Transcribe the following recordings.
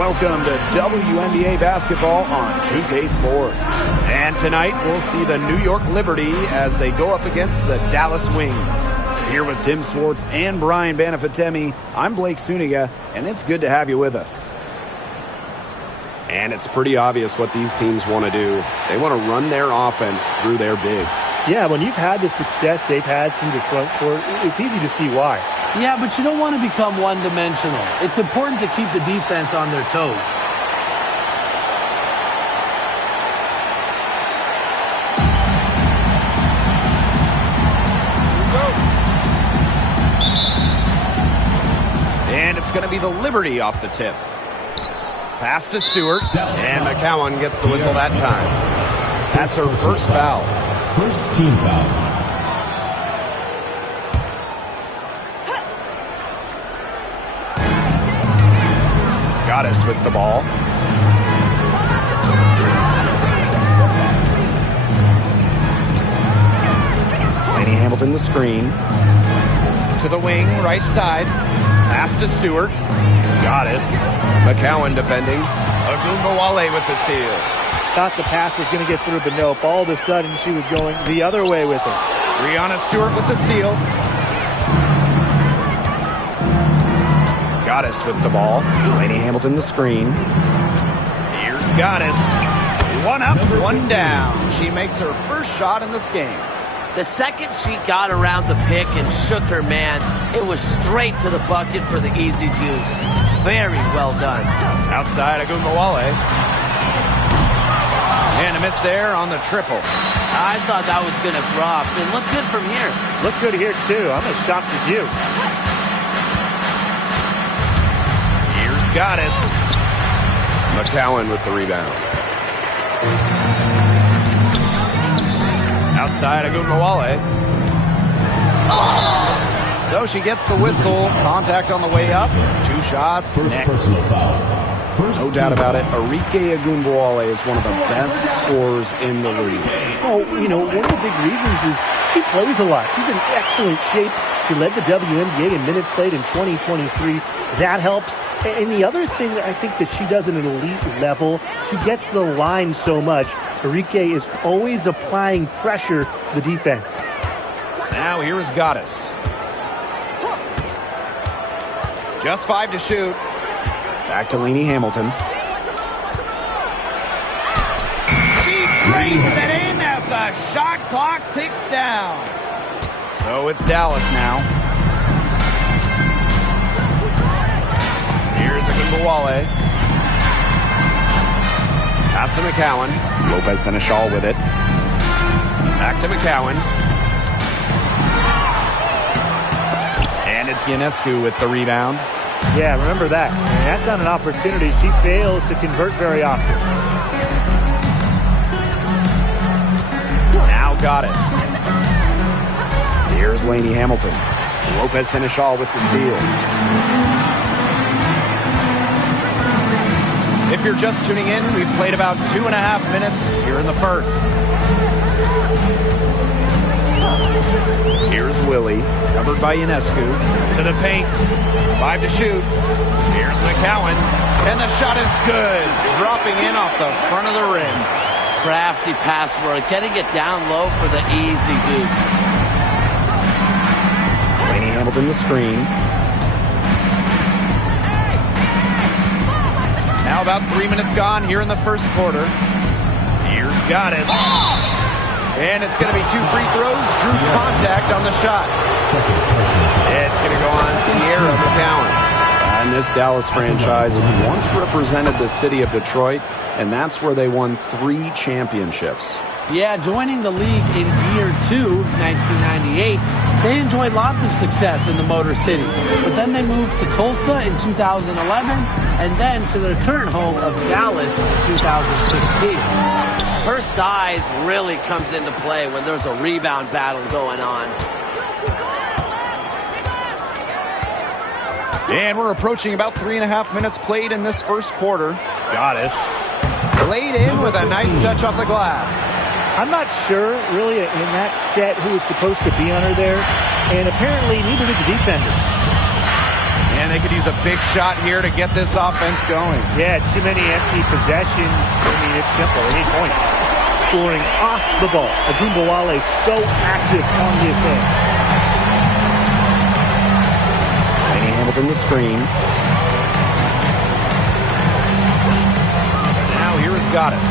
Welcome to WNBA basketball on 2K Sports. And tonight we'll see the New York Liberty as they go up against the Dallas Wings. Here with Tim Swartz and Brian Banafitemi, I'm Blake Suniga, and it's good to have you with us. And it's pretty obvious what these teams want to do. They want to run their offense through their bigs. Yeah, when you've had the success they've had through the front court, it's easy to see why. Yeah, but you don't want to become one-dimensional. It's important to keep the defense on their toes. And it's going to be the Liberty off the tip. Pass to Stewart, and McCowan gets the whistle that time. That's her first foul. First team foul. Goddess with the ball. Laney Hamilton the screen. To the wing, right side. Pass to Stewart. Goddess. McCowan defending. Agumbawale with the steal. Thought the pass was going to get through, but nope. All of a sudden, she was going the other way with it. Breonna Stewart with the steal. Goddess with the ball. Laney Hamilton the screen. Here's Goddess. One up, one down. She makes her first shot in this game. The second she got around the pick and shook her man, it was straight to the bucket for the easy deuce. Very well done. Outside Agumbawale. And a miss there on the triple. I thought that was going to drop. It looked good from here. Looked good here, too. I'm as shocked as you. Here's Goddess. McCowan with the rebound. Outside Agumbawale. So she gets the whistle. Contact on the way up. Two shots. First next. personal foul. No doubt about it. Arike Agumbawale is one of the best scorers in the league. Oh, you know, one of the big reasons is she plays a lot. She's in excellent shape. She led the WNBA in minutes played in 2023. That helps. And the other thing that I think that she does at an elite level, she gets the line so much. Arike is always applying pressure to the defense. Now here is Goddess. Just 5 to shoot. Back to Laney Hamilton. She brings it in as the shot clock ticks down. So it's Dallas now. Here's Agumbawale. Pass to McCowan. Lopez Seneschal with it. Back to McCowan. And it's Ionescu with the rebound. Yeah, remember that. And that's not an opportunity. She fails to convert very often. Now Goddess. Here's Laney Hamilton. Lopez Seneschal with the steal. If you're just tuning in, we've played about 2.5 minutes here in the first. Here's Willie, covered by Ionescu. To the paint. 5 to shoot. Here's McCowan. And the shot is good. Dropping in off the front of the rim. Crafty pass work. Getting it down low for the easy deuce. Laney Hamilton the screen. Now about 3 minutes gone here in the first quarter. Here's Goddess. And it's going to be 2 free throws. Drew contact on the shot. It's going to go on Tierra McCowan. And this Dallas franchise once represented the city of Detroit, and that's where they won 3 championships. Yeah, joining the league in year 2, 1998, they enjoyed lots of success in the Motor City. But then they moved to Tulsa in 2011, and then to their current home of Dallas in 2016. Her size really comes into play when there's a rebound battle going on. And we're approaching about 3.5 minutes played in this first quarter. Goddess laid in with a nice touch off the glass. I'm not sure, really, in that set who was supposed to be on her there. And apparently neither did the defenders. And they could use a big shot here to get this offense going. Yeah, too many empty possessions. I mean, it's simple. They need points. Scoring off the ball. Agumbawale so active on this end. Laney Hamilton the screen. Now here is Goddess.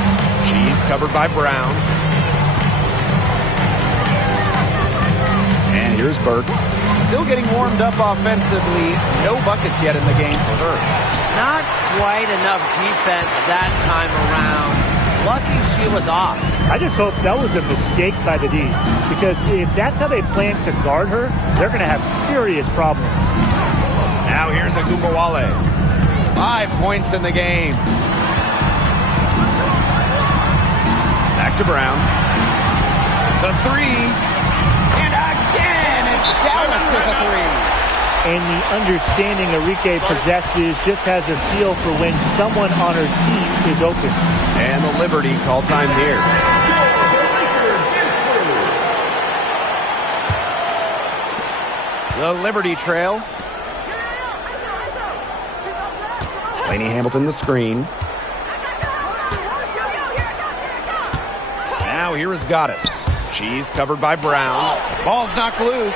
She's covered by Brown. And here's Burke. Still getting warmed up offensively. No buckets yet in the game for her. Not quite enough defense that time around. Lucky she was off. I just hope that was a mistake by the D, because if that's how they plan to guard her, they're going to have serious problems. Now here's Agumbawale. 5 points in the game. Back to Brown. The three. And again, it's Dallas with a three. And the understanding Arike possesses just has a feel for when someone on her team is open. And the Liberty call time here. The Liberty trail. Laney Hamilton the screen. Now here is Goddess. She's covered by Brown. Ball's knocked loose.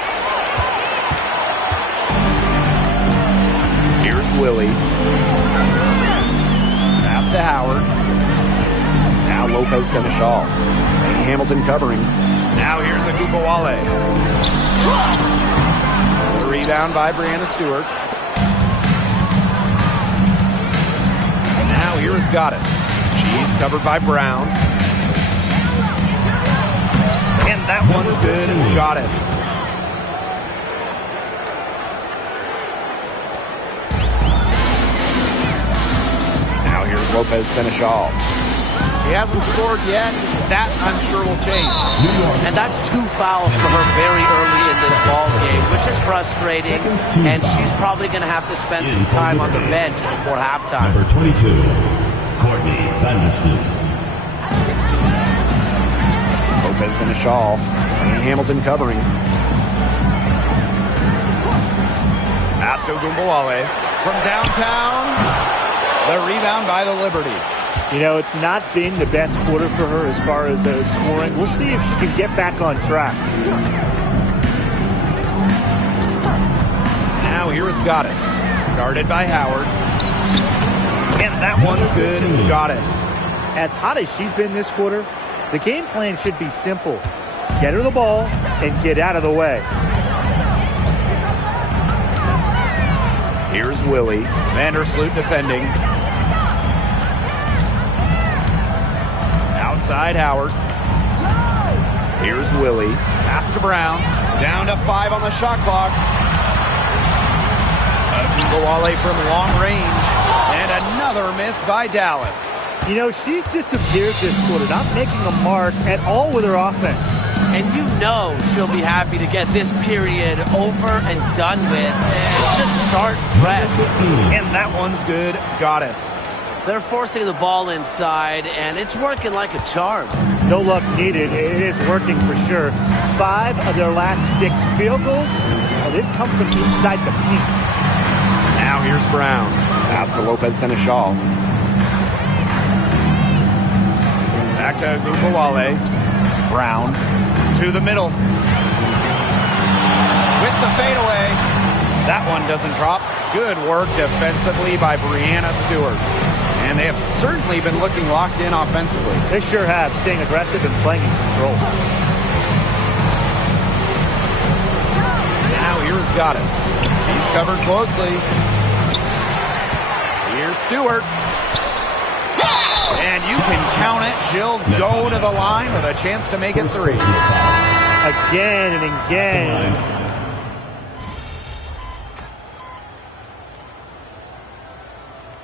Here's Willie. Pass to Howard. Now Lopez Seneschal. Laney Hamilton covering. Now here's Agumbawale. The rebound by Brianna Stewart. Now here is Goddess. She's covered by Brown. And that one's good. Goddess. Now here's Lopez Seneschal. He hasn't scored yet. That, I'm sure, will change. And that's 2 fouls for her very early in this ball game, which is frustrating. And she's probably going to have to spend some time on the bench before halftime. Number 22, Courtney Vandersloot. Lopez Seneschal. Laney Hamilton covering. Pass to Agumbawale. From downtown. The rebound by the Liberty. You know, it's not been the best quarter for her as far as scoring. We'll see if she can get back on track. Now here is Goddess. Guarded by Howard. And that one's good. Goddess. As hot as she's been this quarter, the game plan should be simple. Get her the ball and get out of the way. Here's Willie. Vandersloot defending. Outside Howard. Here's Willie. Pass to Brown. Down to 5 on the shot clock. Agumbawale from long range. And another miss by Dallas. You know, she's disappeared this quarter, not making a mark at all with her offense. And you know she'll be happy to get this period over and done with and just start fresh. And that one's good. Goddess. They're forcing the ball inside, and it's working like a charm. No luck needed. It is working for sure. 5 of their last 6 field goals, they've come from inside the paint. Now here's Brown. Pass to Lopez Seneschal. Back to Agumbawale. Brown to the middle. With the fadeaway. That one doesn't drop. Good work defensively by Brianna Stewart. And they have certainly been looking locked in offensively. They sure have, staying aggressive and playing in control. Now here's Goddess. He's covered closely. Here's Stewart. And you can count it. She'll go to the line with a chance to make it 3. Again and again.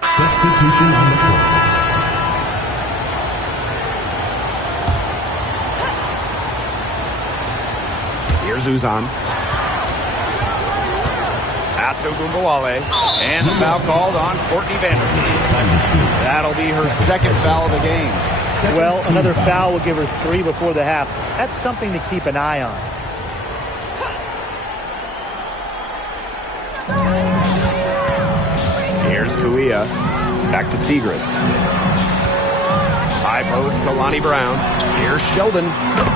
Substitution on the court. Here's Uzan. Pass to Agumbawale. And the foul called on Courtney Vandersloot. That'll be her 2nd foul of the game. Well, another foul will give her 3 before the half. That's something to keep an eye on. Kuia. Back to Segrist. High post, Kalani Brown. Here's Sheldon.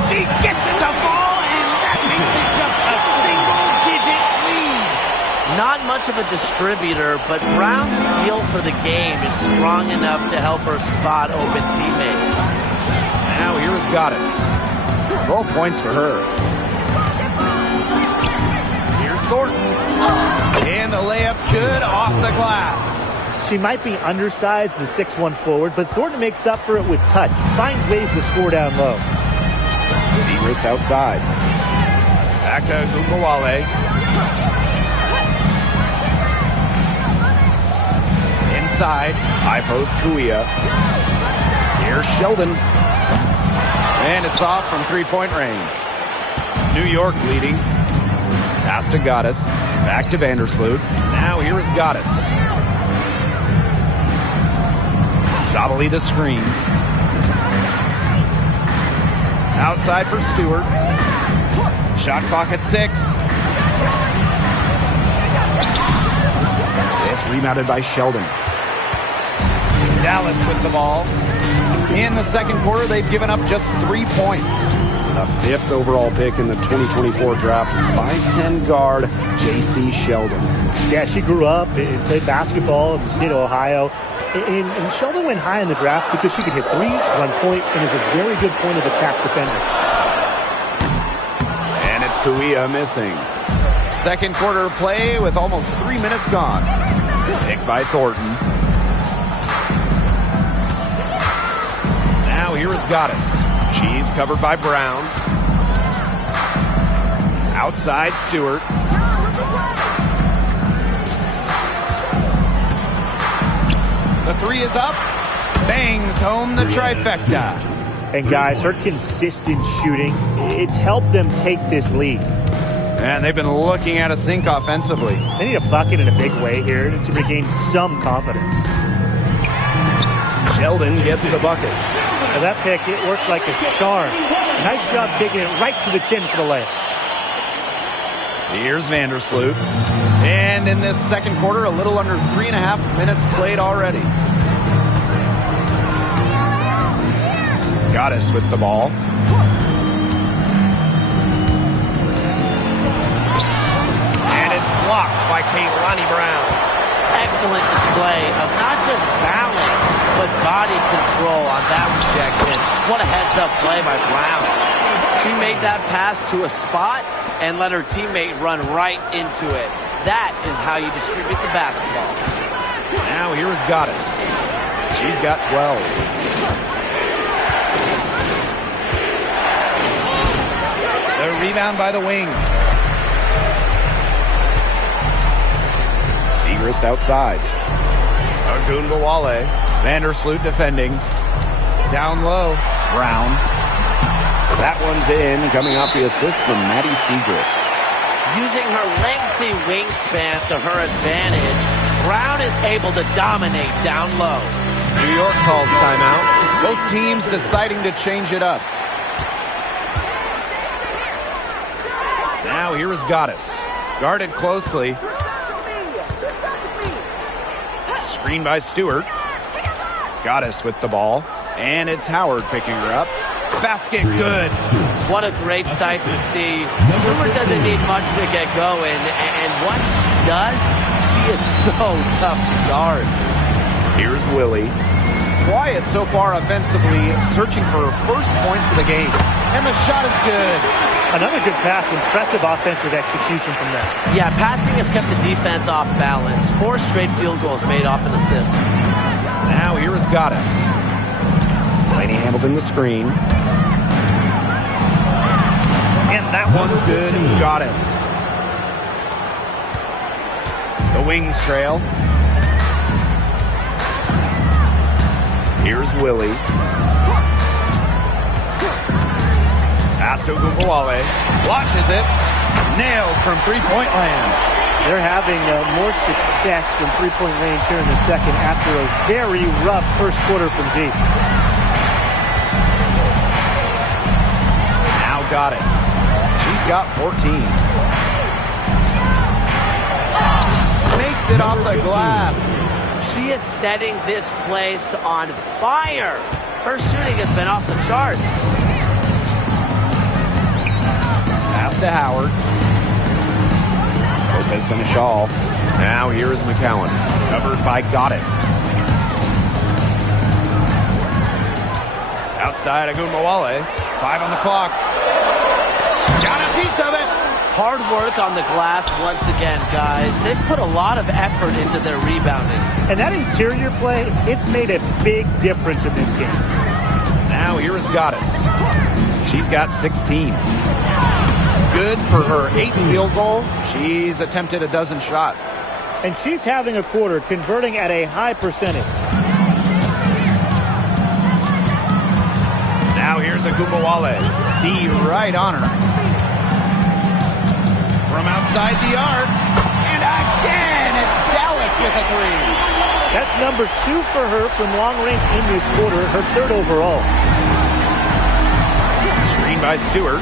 She gets it to fall, and that makes it just a single-digit lead. Not much of a distributor, but Brown's feel for the game is strong enough to help her spot open teammates. Now here's Goddess. 12 points for her. Here's Thornton. And the layup's good off the glass. She might be undersized as a 6'1 forward, but Thornton makes up for it with touch. Finds ways to score down low. Segrist outside. Back to Gungawale. Inside. High post Kuia. Here's Sheldon. And it's off from three-point range. New York leading. Pass to Goddess. Back to Vandersloot. Now here is Goddess. Satou the screen. Outside for Stewart. Shot clock at 6. It's rebounded by Sheldon. Dallas with the ball. In the second quarter, they've given up just 3 points. The 5th overall pick in the 2024 draft, 5'10 guard, J.C. Sheldon. Yeah, she grew up and played basketball in the state of Ohio. And Sheldon went high in the draft because she could hit threes, run point, and is a very good point of attack defender. And it's Kuia missing. Second quarter play with almost 3 minutes gone. Picked by Thornton. Now here is Goddess. She's covered by Brown. Outside Stewart. The three is up. Bangs home the trifecta. And guys, her consistent shooting, it's helped them take this lead. And they've been looking at a sink offensively. They need a bucket in a big way here to regain some confidence. Sheldon gets the bucket. And that pick, it worked like a charm. Nice job taking it right to the tin for the layup. Here's Vandersloot. And in this second quarter, a little under 3.5 minutes played already. Goddess with the ball. And it's blocked by Kalani Brown. Excellent display of not just balance, but body control on that rejection. What a heads-up play by Brown. She made that pass to a spot and let her teammate run right into it. That is how you distribute the basketball. Now here is Goddess. She's got 12. The rebound by the wing. Segrist outside. Ogunbowale. Vandersloot defending. Down low. Brown. That one's in, coming off the assist from Maddie Segrist. Using her lengthy wingspan to her advantage, Brown is able to dominate down low. New York calls timeout. Both teams deciding to change it up. Now here is Goddess. Guarded closely. Screen by Stewart. Goddess with the ball. And it's Howard picking her up. Basket good. What a great sight to see. Stewart doesn't need much to get going, and once she does, she is so tough to guard. Here's Willie. Quiet so far offensively, searching for her first points of the game. And the shot is good. Another good pass, impressive offensive execution from them. Yeah, passing has kept the defense off balance. 4 straight field goals made off an assist. Now here is Goddess. Laney Hamilton the screen. And that one's good. Goddess. The wings trail. Here's Willie. Pass to Ogunbowale. Launches it. Nails from three-point land. They're having more success from three-point range here in the second after a very rough first quarter from deep. Now Goddess. She's got 14. Makes it off the glass. She is setting this place on fire. Her shooting has been off the charts. Pass to Howard. Lopez and a shawl. Now here is McCowan. Covered by Goddess. Outside Agunmawale. 5 on the clock. Got a piece of it. Hard work on the glass once again, guys. They've put a lot of effort into their rebounding. And that interior play, it's made a big difference in this game. Now here is Goddess. She's got 16. Good for her 8th field goal. She's attempted a dozen shots. And she's having a quarter, converting at a high percentage. Now here's Agunmawale. D right on her. From outside the arc. And again, it's Dallas with a 3. That's number 2 for her from long range in this quarter, her 3rd overall. Screen by Stewart.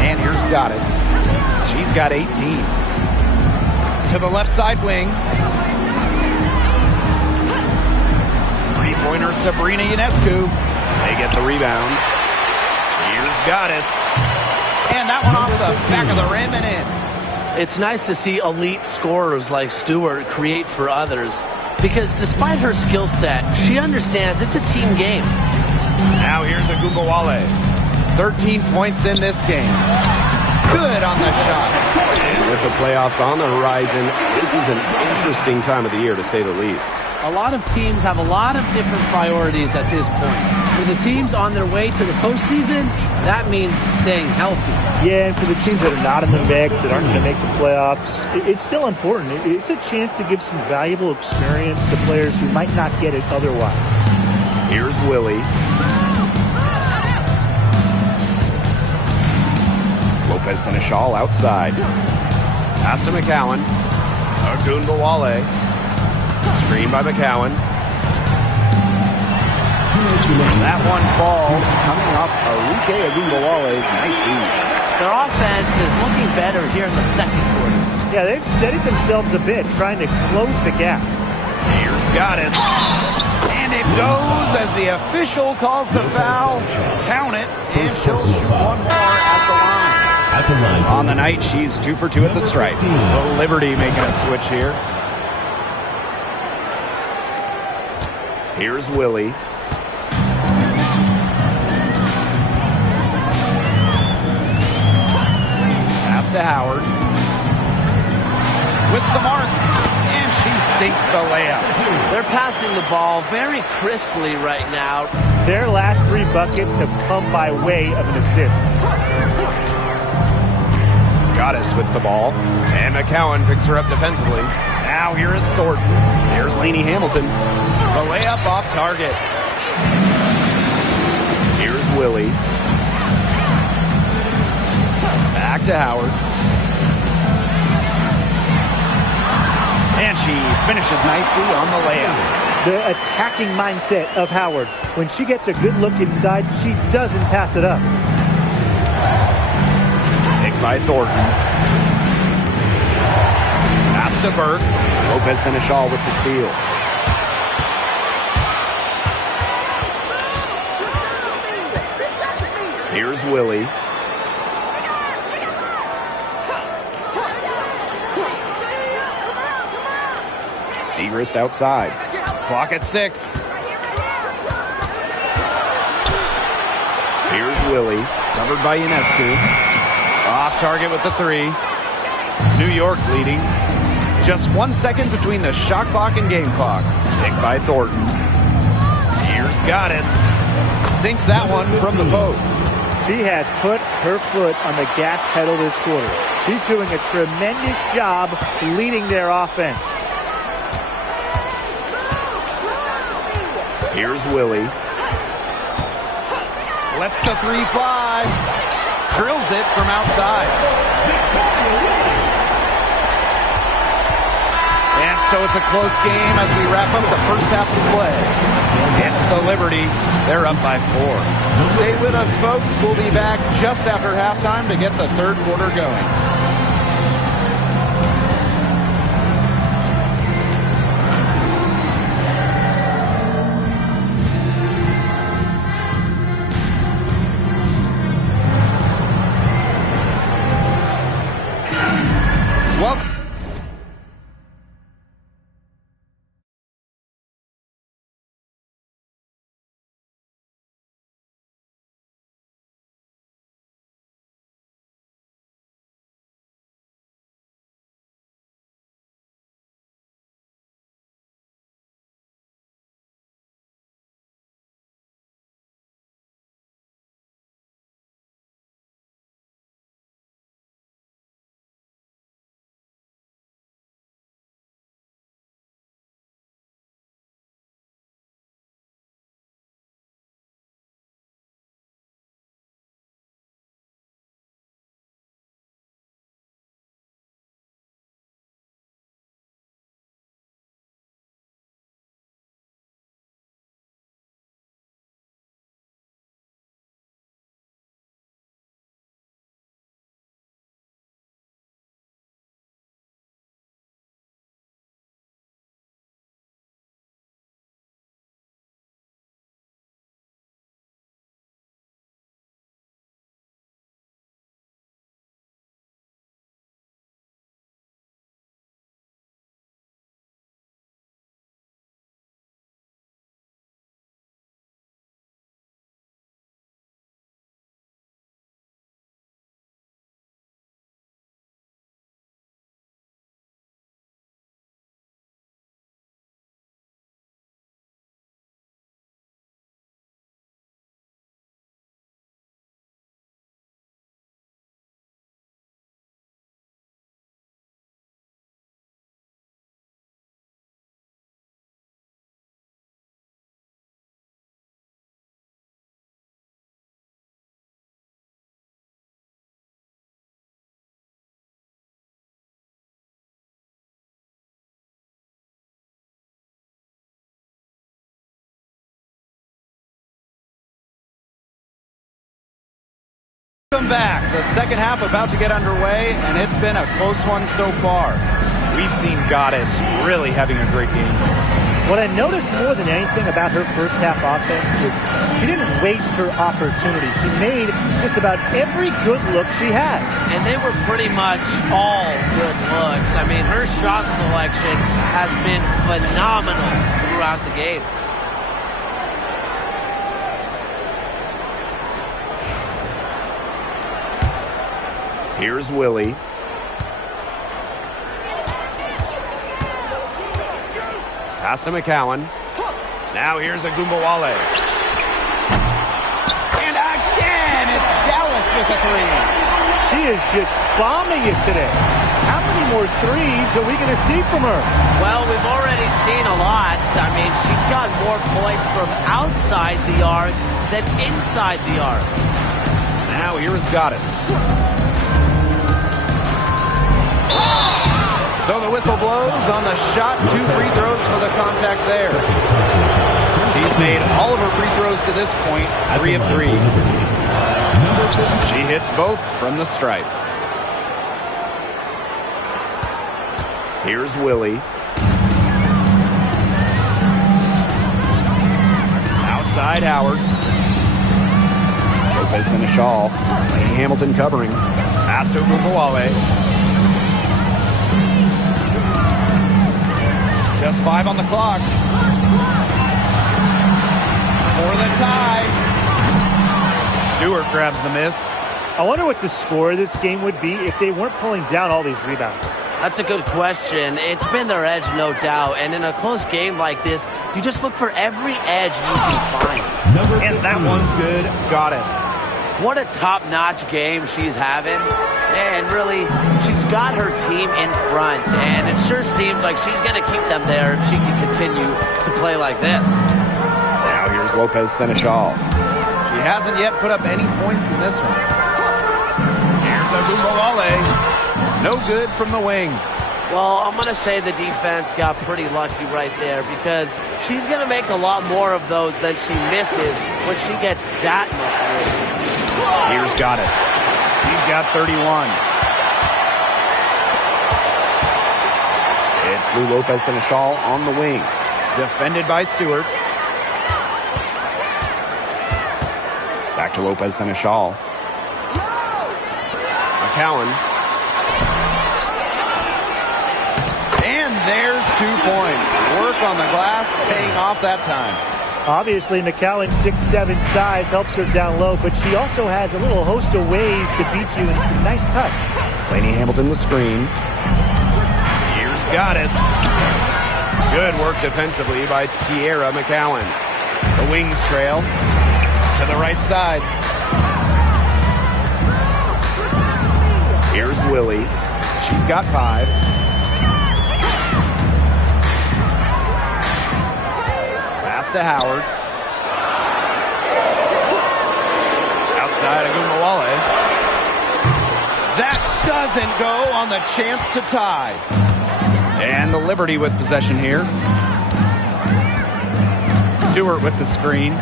And here's Goddess. She's got 18. To the left side wing. Three-pointer Sabrina Ionescu. They get the rebound. Here's Goddess. And that one off the back of the rim and in. It's nice to see elite scorers like Stewart create for others, because despite her skill set, she understands it's a team game. Now here's Agunmawale. 13 points in this game. Good on the shot. And with the playoffs on the horizon, this is an interesting time of the year, to say the least. A lot of teams have a lot of different priorities at this point. For the teams on their way to the postseason, that means staying healthy. Yeah, and for the teams that are not in the mix, that aren't going to make the playoffs, it's still important. It's a chance to give some valuable experience to players who might not get it otherwise. Here's Willie. Lopez and a shawl outside. Pass to McCowan. Agunmawale. Screen by McCowan. That one falls, coming off Arike Agunmawale's nice lead. Their offense is looking better here in the second quarter. Yeah, they've steadied themselves a bit, trying to close the gap. Here's Goddess. And it goes as the official calls the foul. Count it, and she'll shoot one more at the line. On the night, she's 2 for 2 at the stripe. The Liberty making a switch here. Here's Willie. Pass to Howard. With some arc. And she sinks the layup. They're passing the ball very crisply right now. Their last 3 buckets have come by way of an assist. Goddess with the ball. And McCowan picks her up defensively. Now here is Thornton. Here's Lainey Hamilton. The layup off target. Here's Willie. Back to Howard. And she finishes nicely on the layup. The attacking mindset of Howard. When she gets a good look inside, she doesn't pass it up. Picked by Thornton. Pass to Burke. Lopez Seneschal with the steal. Here's Willie. Segrist outside. Clock at 6. Here's Willie. Covered by Ionescu. Off target with the 3. New York leading. Just 1 second between the shot clock and game clock. Picked by Thornton. Here's Goddess. Sinks that one from the post. She has put her foot on the gas pedal this quarter. She's doing a tremendous job leading their offense. Here's Willie. Lets the 3 fly. Drills it from outside. And so it's a close game as we wrap up the first half of play. It's the Liberty. They're up by 4. Stay with us, folks. We'll be back just after halftime to get the third quarter going. Welcome back. The second half about to get underway, and it's been a close one so far. We've seen Goddess really having a great game. What I noticed more than anything about her first half offense is she didn't waste her opportunity. She made just about every good look she had. And they were pretty much all good looks. I mean, her shot selection has been phenomenal throughout the game. Here's Willie. Pass to McCowan. Now here's Agumbawale. And again, it's Dallas with a three. She is just bombing it today. How many more threes are we going to see from her? Well, we've already seen a lot. I mean, she's got more points from outside the arc than inside the arc. Now here's Goddess. So the whistle blows on the shot. 2 free throws for the contact there. She's made all of her free throws to this point, 3 of 3. She hits both from the stripe. Here's Willie. Outside Howard. Lopez Seneschal. Hamilton covering. Pass to Agumbawale. Just 5 on the clock. For the tie. Stewart grabs the miss. I wonder what the score of this game would be if they weren't pulling down all these rebounds. That's a good question. It's been their edge, no doubt. And in a close game like this, you just look for every edge you can find. And that one's good. Goddess. What a top-notch game she's having. And really, she's got her team in front. And it sure seems like she's going to keep them there if she can continue to play like this. Now here's Lopez Seneschal. She hasn't yet put up any points in this one. Here's Agumbawale. No good from the wing. Well, I'm going to say the defense got pretty lucky right there because she's going to make a lot more of those than she misses when she gets that much room. Here's Goddess. He's got 31. It's Lou Lopez Seneschal on the wing. Defended by Stewart. Back to Lopez Seneschal. McCowan. And there's 2 points. Work on the glass, paying off that time. Obviously, McCowan's 6'7" size helps her down low, but she also has a little host of ways to beat you in some nice touch. Laney Hamilton the screen. Here's Goddess. Good work defensively by Tierra McCowan. The wings trail to the right side. Here's Willie. She's got 5. Pass to Howard. Outside Agumbawale. That doesn't go on the chance to tie. And the Liberty with possession here. Stewart with the screen.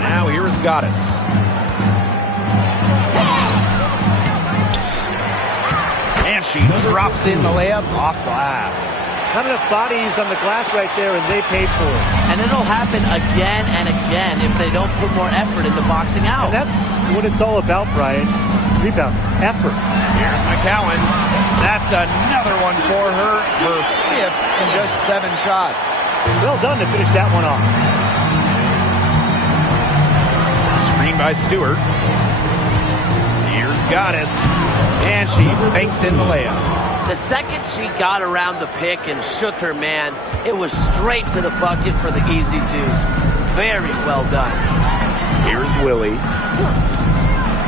Now here is Goddess. And she drops in the layup off glass. Not enough bodies on the glass right there, and they paid for it. And it'll happen again and again if they don't put more effort into boxing out. And that's what it's all about, Brian. Rebound, effort. Here's McCowan. That's another one for her. Her 5th in just 7 shots. Well done to finish that one off. Screen by Stewart. Here's Goddess. And she banks in the layup. The second she got around the pick and shook her man, it was straight to the bucket for the easy deuce. Very well done. Here's Willie.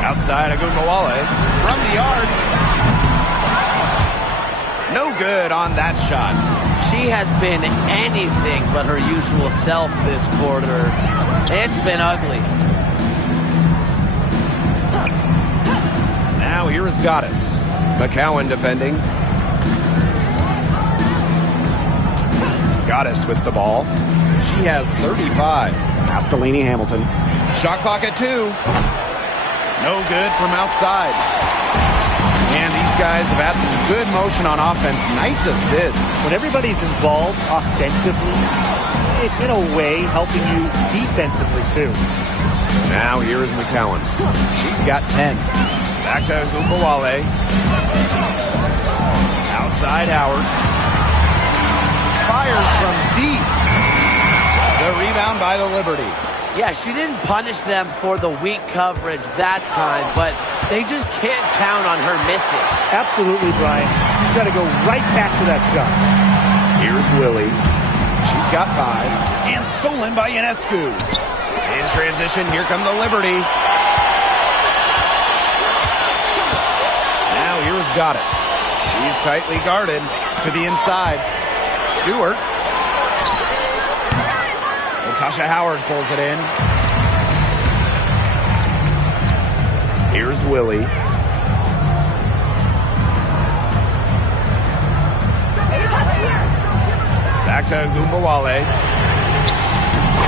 Outside Agumbawale from the yard. No good on that shot. She has been anything but her usual self this quarter. It's been ugly. Now here is Goddess. McCowan defending. Goddess with the ball. She has 35. Pass to Laney Hamilton. Shot clock at 2. No good from outside. And these guys have had some good motion on offense. Nice assists. When everybody's involved offensively, it's in a way helping you defensively too. Now here is McCowan. She's got 10. Back to Gumbawale. Outside Howard. Fires from deep. The rebound by the Liberty. Yeah, she didn't punish them for the weak coverage that time, but they just can't count on her missing. Absolutely, Brian. You've got to go right back to that shot. Here's Willie. She's got 5. And stolen by Ionescu. In transition, here come the Liberty. Now here's Goddess. She's tightly guarded to the inside. Stewart. Natasha Howard pulls it in. Here's Willie. Back to Gumbawale.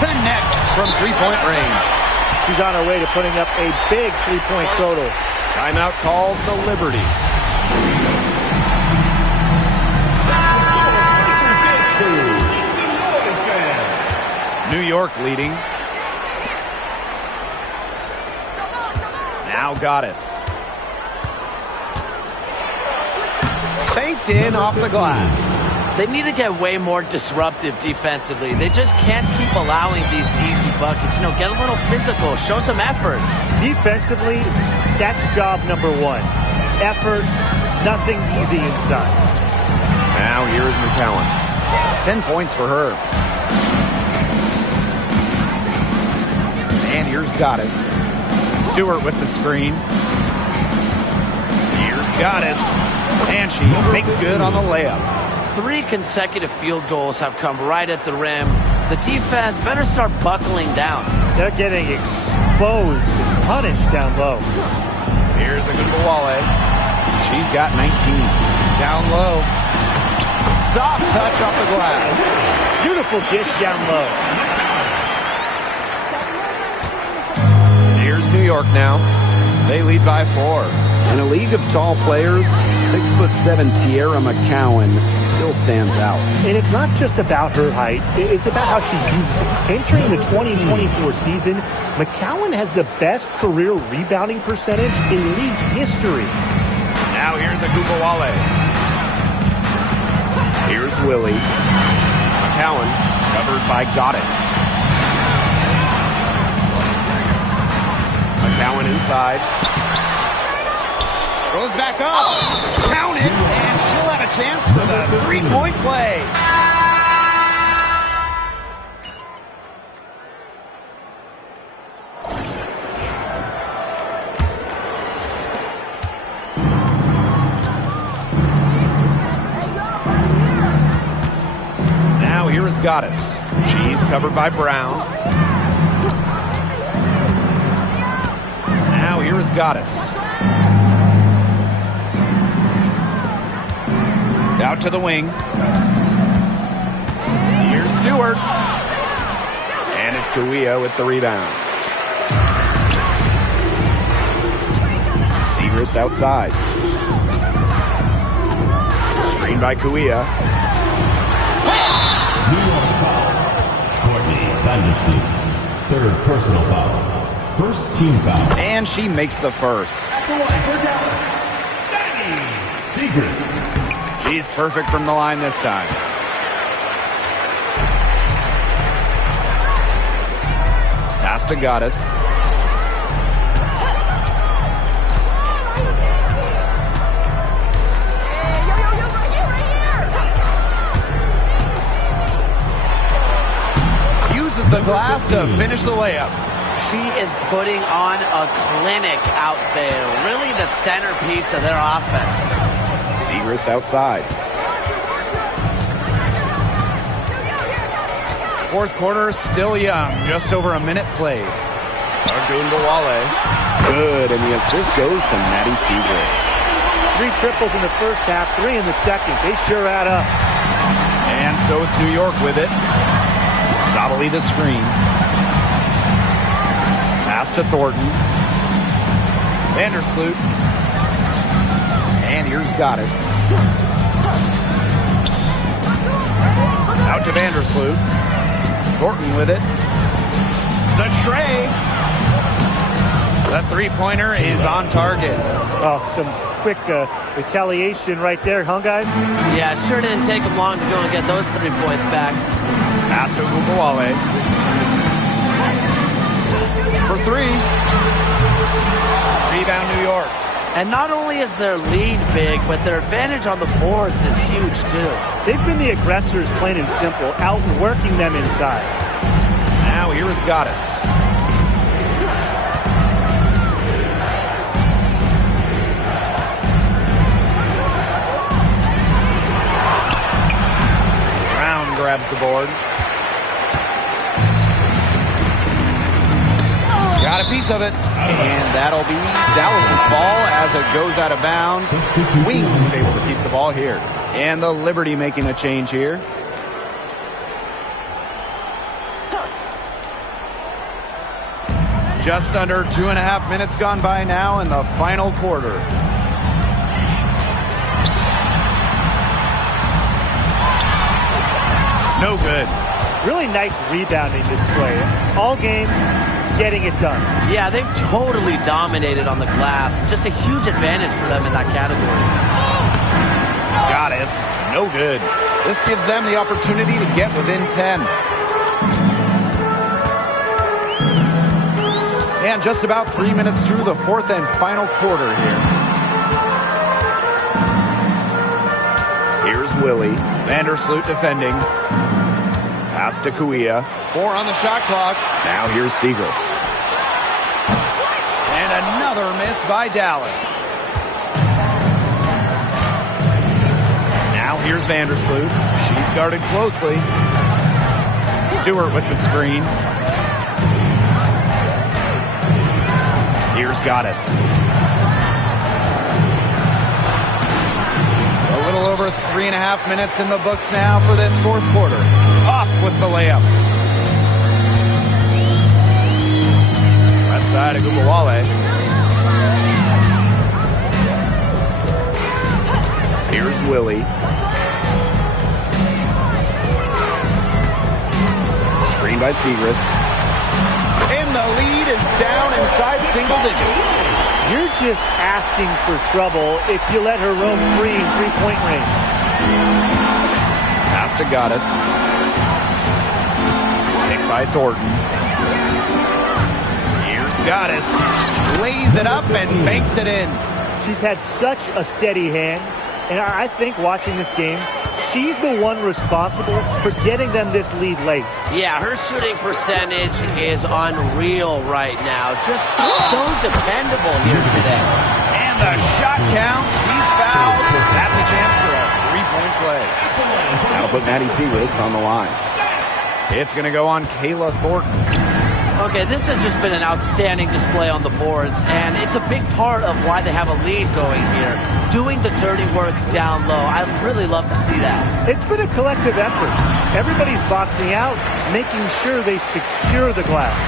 Connects from three-point range. She's on her way to putting up a big three-point total. Timeout calls the Liberty. New York leading. Now Goddess. Faked in off the glass. They need to get way more disruptive defensively. They just can't keep allowing these easy buckets. You know, get a little physical, show some effort. Defensively, that's job number 1. Effort, nothing easy inside. Now here's McCowan. 10 points for her. And here's Goddess. Stewart with the screen. Here's Goddess. And she makes good on the layup. 3 consecutive field goals have come right at the rim. The defense better start buckling down. They're getting exposed and punished down low. Here's a good Wale. She's got 19. Down low. Soft touch off the glass. Beautiful dish down low. Here's New York now. They lead by 4. In a league of tall players, 6'7" Tierra McCowan still stands out. And it's not just about her height. It's about how she uses it. Entering the 2024 season, McCowan has the best career rebounding percentage in league history. Now here's a Gumbawale. Here's Willie. McCowan covered by Goddess. McCowan inside. Goes back up. Count it. And she'll have a chance for the three-point play. Now here is Goddess. She's covered by Brown. Now here is Goddess. Out to the wing. Here's Stewart. And it's Kawia with the rebound. Segrist outside. Screen by Kawia. New York foul. Courtney Vandersloot. 3rd personal foul. 1st team foul. And she makes the first. At the line for Dallas, Danny Segrist. She's perfect from the line this time. Pass to Goddess. Uses the glass to finish the layup. She is putting on a clinic out there. Really the centerpiece of their offense. Segrist outside. Fourth quarter still young. Just over a minute played. Agunbawale. Good, and the assist goes to Maddie Segrist. 3 triples in the first half, 3 in the second. They sure add up. And so it's New York with it. Satou the screen. Pass to Thornton. Vandersloot. And here's Goddess. Out to Vandersloot. Thornton with it. The tray. The three-pointer is on target. Oh, some quick retaliation right there, huh, guys? Yeah, sure didn't take him long to go and get those 3 points back. Pass to Ogunbowale. For three. Rebound, New York. And not only is their lead big, but their advantage on the boards is huge, too. They've been the aggressors, plain and simple, outworking them inside. Now here is Goddess. Brown grabs the board. Got a piece of it. And that'll be Dallas's ball as it goes out of bounds. Wings able to keep the ball here. And the Liberty making a change here. Just under 2.5 minutes gone by now in the final quarter. No good. Really nice rebounding display. All game, getting it done. Yeah, they've totally dominated on the glass. Just a huge advantage for them in that category. Goddess, no good. This gives them the opportunity to get within 10. And just about 3 minutes through the fourth and final quarter here. Here's Willie. Vandersloot defending. Pass to Kuia. 4 on the shot clock. Now here's Siegrist. And another miss by Dallas. Now here's Vandersloot. She's guarded closely. Stewart with the screen. Here's Goddess. A little over 3.5 minutes in the books now for this fourth quarter. Off with the layup. Left side of Ogunbowale. Here's Willie. Screen by Siegrist. And the lead is down inside single digits. You're just asking for trouble if you let her roam free in three-point range. Pass to Goddess. Picked by Thornton. Here's Goddess. Lays it up and banks it in. She's had such a steady hand, and I think watching this game, she's the one responsible for getting them this lead late. Yeah, her shooting percentage is unreal right now. Just so dependable here today. And the shot count, he's fouled. That's a chance for a three-point play. That'll put Maddie Siegrist on the line. It's going to go on Kayla Thornton. Okay, this has just been an outstanding display on the boards, and it's a big part of why they have a lead going here. Doing the dirty work down low. I really love to see that. It's been a collective effort. Everybody's boxing out, making sure they secure the glass.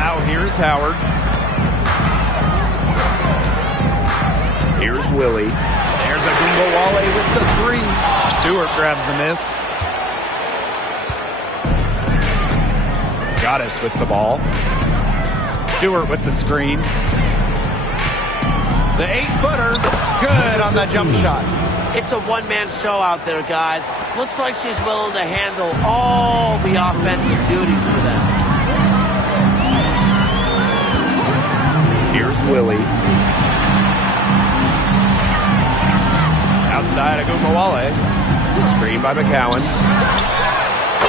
Now here's Howard. Here's Willie. There's Ogunbowale with the three. Stewart grabs the miss. Goddess with the ball. Stewart with the screen. The 8-footer, good on the jump shot. It's a one-man show out there, guys. Looks like she's willing to handle all the offensive duties for them. Here's Willie. Outside of Ogunbowale. Screen by McCowan.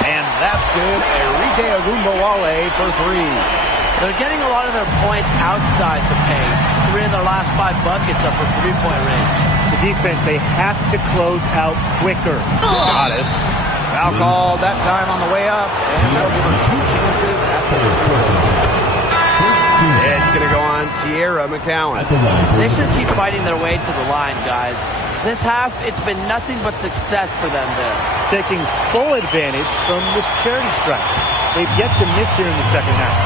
And that's good. Arike Ogunbowale for three. They're getting a lot of their points outside the paint. 3 of their last 5 buckets are from three-point range. The defense, they have to close out quicker. Goddess. Foul called that time on the way up. And that'll give her 2 chances at the It's going to go on Tierra McCowan. They should keep fighting their way to the line, guys. This half, it's been nothing but success for them there. Taking full advantage from this charity strike. They've yet to miss here in the second half.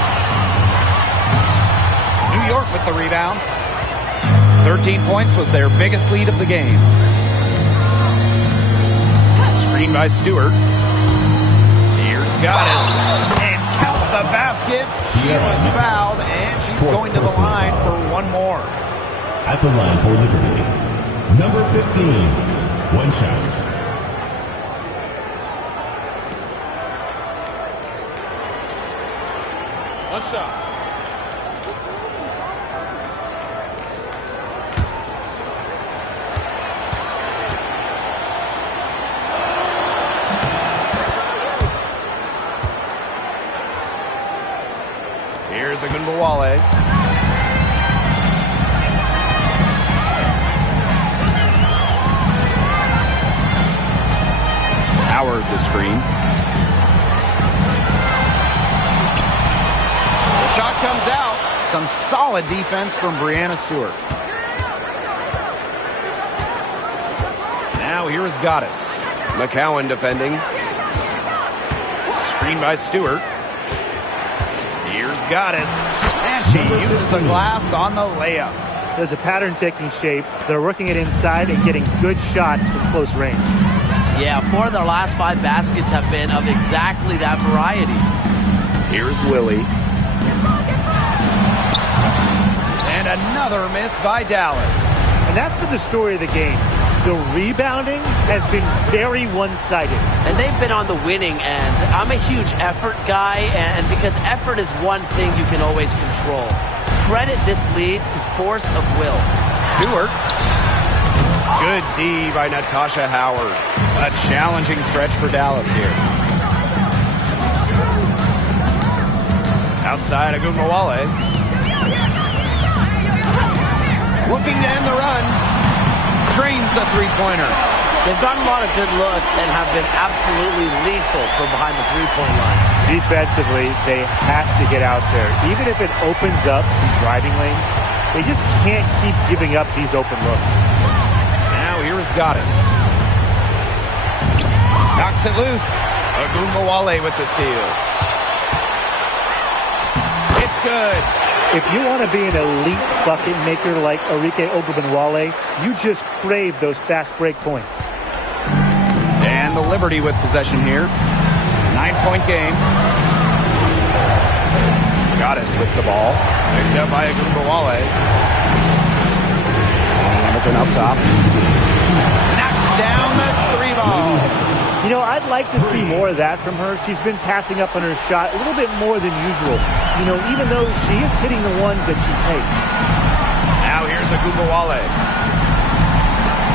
the rebound. 13 points was their biggest lead of the game. Screen by Stewart. Here's Goddess. And count the basket. She was fouled, and she's going to the line for one more. At the line for Liberty, number 15, one shot. What's up? Here's Agunbowale. Howard the screen. The shot comes out. Some solid defense from Brianna Stewart. Now here is Goddess. McCowan defending. Screen by Stewart. Here's Goddess. And she uses a glass on the layup. There's a pattern taking shape. They're working it inside and getting good shots from close range. Yeah, 4 of their last 5 baskets have been of exactly that variety. Here's Willie. And another miss by Dallas. And that's been the story of the game. The rebounding has been very one-sided. And they've been on the winning end. I'm a huge effort guy, and because effort is one thing you can always control. Credit this lead to force of will. Stewart. Good D by Natasha Howard. A challenging stretch for Dallas here. Outside Agunbowale. Looking to end the run. Drains the three-pointer. They've gotten a lot of good looks and have been absolutely lethal from behind the three-point line. Defensively, they have to get out there. Even if it opens up some driving lanes, they just can't keep giving up these open looks. Now here is Goddess. Knocks it loose. Agunbowale with the steal. It's good. If you want to be an elite bucket maker like Arike Ogunbowale, you just crave those fast break points. And the Liberty with possession here. 9-point game. Goddess with the ball. Picked up by Agunbowale. Hamilton up top. Knocks down the 3-ball. You know, I'd like to see more of that from her. She's been passing up on her shot a little bit more than usual. You know, even though she is hitting the ones that she takes. Now here's Agunbowale.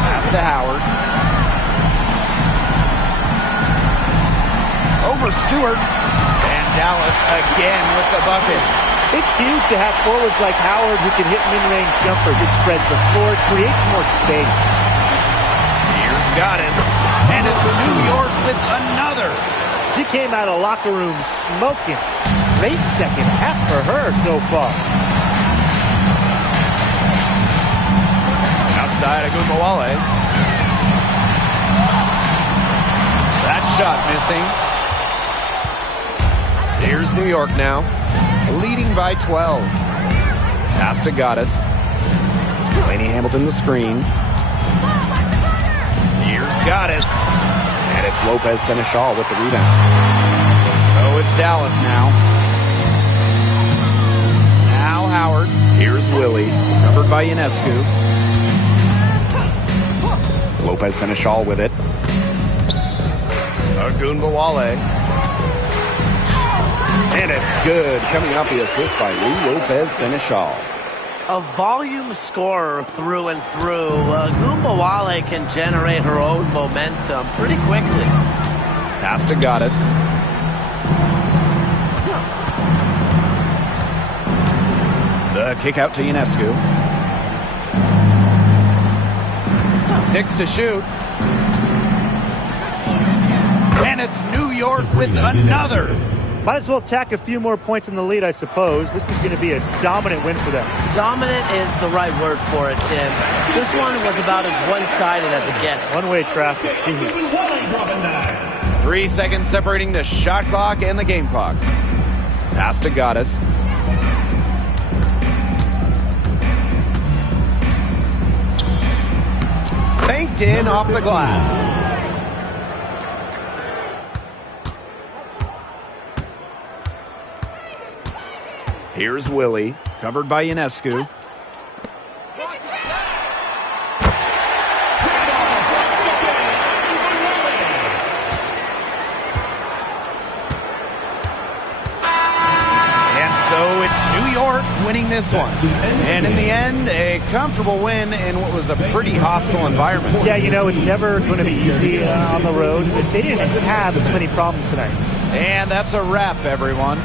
Pass to Howard. Over Stewart. And Dallas again with the bucket. It's huge to have forwards like Howard who can hit mid-range jumpers. It spreads the floor, creates more space. Here's Goddess. And it's New York with another. She came out of locker room smoking. Great second half for her so far. Outside Agunbowale. That shot missing. Here's New York now, leading by 12. Pass to Goddess. Lainey Hamilton the screen. Here's Goddess. And it's Lopez Seneschal with the rebound. So it's Dallas now. Now Howard. Here's Willie. Covered by Ionescu. Lopez Seneschal with it. Agunbowale. And it's good. Coming off the assist by Lou Lopez Seneschal. A volume scorer through and through, Agunbowale can generate her own momentum pretty quickly. Pass to Goddess. The kick out to Ionescu. 6 to shoot. And it's New York with another. Might as well tack a few more points in the lead, I suppose. This is going to be a dominant win for them. Dominant is the right word for it, Tim. This one was about as one-sided as it gets. One-way traffic. Jeez. 3 seconds separating the shot clock and the game clock. Pass to Goddess. in off the glass. Here's Willie, covered by Ionescu. So it's New York winning this one. And in the end, a comfortable win in what was a pretty hostile environment. Yeah, you know, it's never going to be easy on the road. They didn't have as many problems tonight. And that's a wrap, everyone.